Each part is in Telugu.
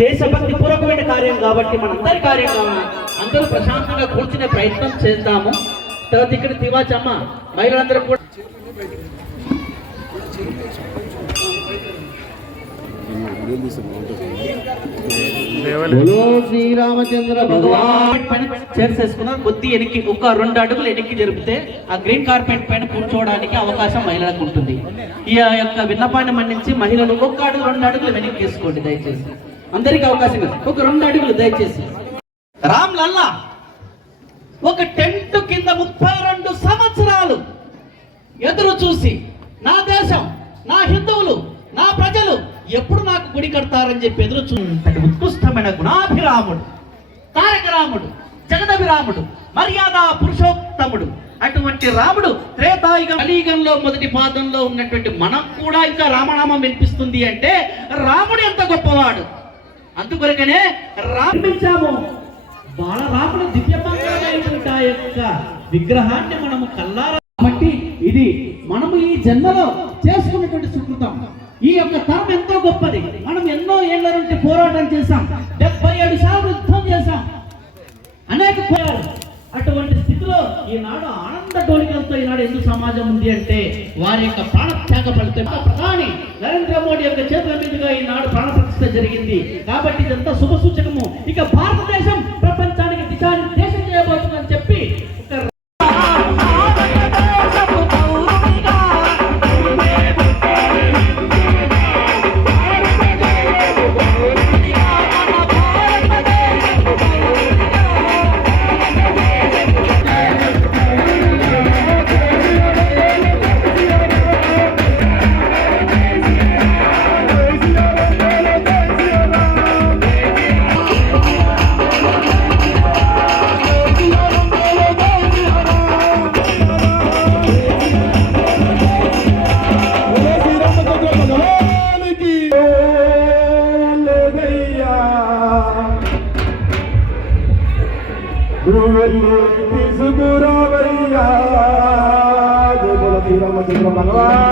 దేశభక్తి పూర్వకమైన కార్యం కాబట్టి మనందరి కార్యం అందరూ ప్రశాంతంగా కూర్చునే ప్రయత్నం చేద్దాము. తర్వాత ఇక్కడ తివాచమ్మ మహిళలందరూ కూడా శ్రీరామచంద్ర భగవాన్ పైన చేర్చేసుకున్నారు. కొద్ది ఎనికి ఒక 2 అడుగులు ఎనికి జరిపితే ఆ గ్రీన్ కార్పెట్ పైన కూర్చోవడానికి అవకాశం మహిళలకు ఉంటుంది. ఈ యొక్క విన్నపాన్ని మన్నించి మహిళలు 1 అడుగు 2 అడుగులు వెనక్కి తీసుకోండి దయచేసి. అందరికీ అవకాశం ఒక 2 అడుగులు దయచేసి. రామ్ లల్లా ఒక టెంట్ కింద 32 సంవత్సరాలు ఎదురు చూసి నా దేశం, నా హిందువులు, నా ప్రజలు ఎప్పుడు నాకు గుడి కడతారని చెప్పి ఎదురు చూసి ఉత్కృష్టమైన గుణాభిరాముడు, తారక రాముడు, జగదభిరాముడు, మర్యాద పురుషోత్తముడు అటువంటి రాముడు త్రేతాయుగం కలియుగంలో మొదటి పాదంలో ఉన్నటువంటి మనం కూడా ఇంకా రామనామం వినిపిస్తుంది అంటే రాముడు ఎంత గొప్పవాడు. అందుకొరకనే రామించాము బాలరాముడు దివ్యమంగళమైనటువంటి ఆ యొక్క విగ్రహాన్ని మనము కల్లారా. కాబట్టి ఇది మనము ఈ జన్మలో చేసుకున్నటువంటి సుకృతం. ఈ యొక్క తరం ఎంతో గొప్పది. మనం ఎన్నో ఏళ్ల నుండి పోరాటం చేశాం, 77 సార్లు యుద్ధం చేశాం, అనేక పోయారు. అటువంటి స్థితిలో ఈనాడు ఆనంద డోలికలతో ఈనాడు ఎందుకు సమాజం ఉంది అంటే వారి యొక్క ప్రాణత్యాగ ఫలితం. ప్రధాని నరేంద్ర మోడీ యొక్క చేతుల మీదుగా ఈనాడు ప్రాణప్రతిష్ఠ జరిగింది. కాబట్టి ఇదంతా శుభ సూచకము. ఇక భారతదేశం ప్రపంచానికి దిశానిర్దేశం చేయబోతుందని చెప్పి తీసుకురావయ్యా శ్రీరామచంద్ర భగవాన్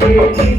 నీకే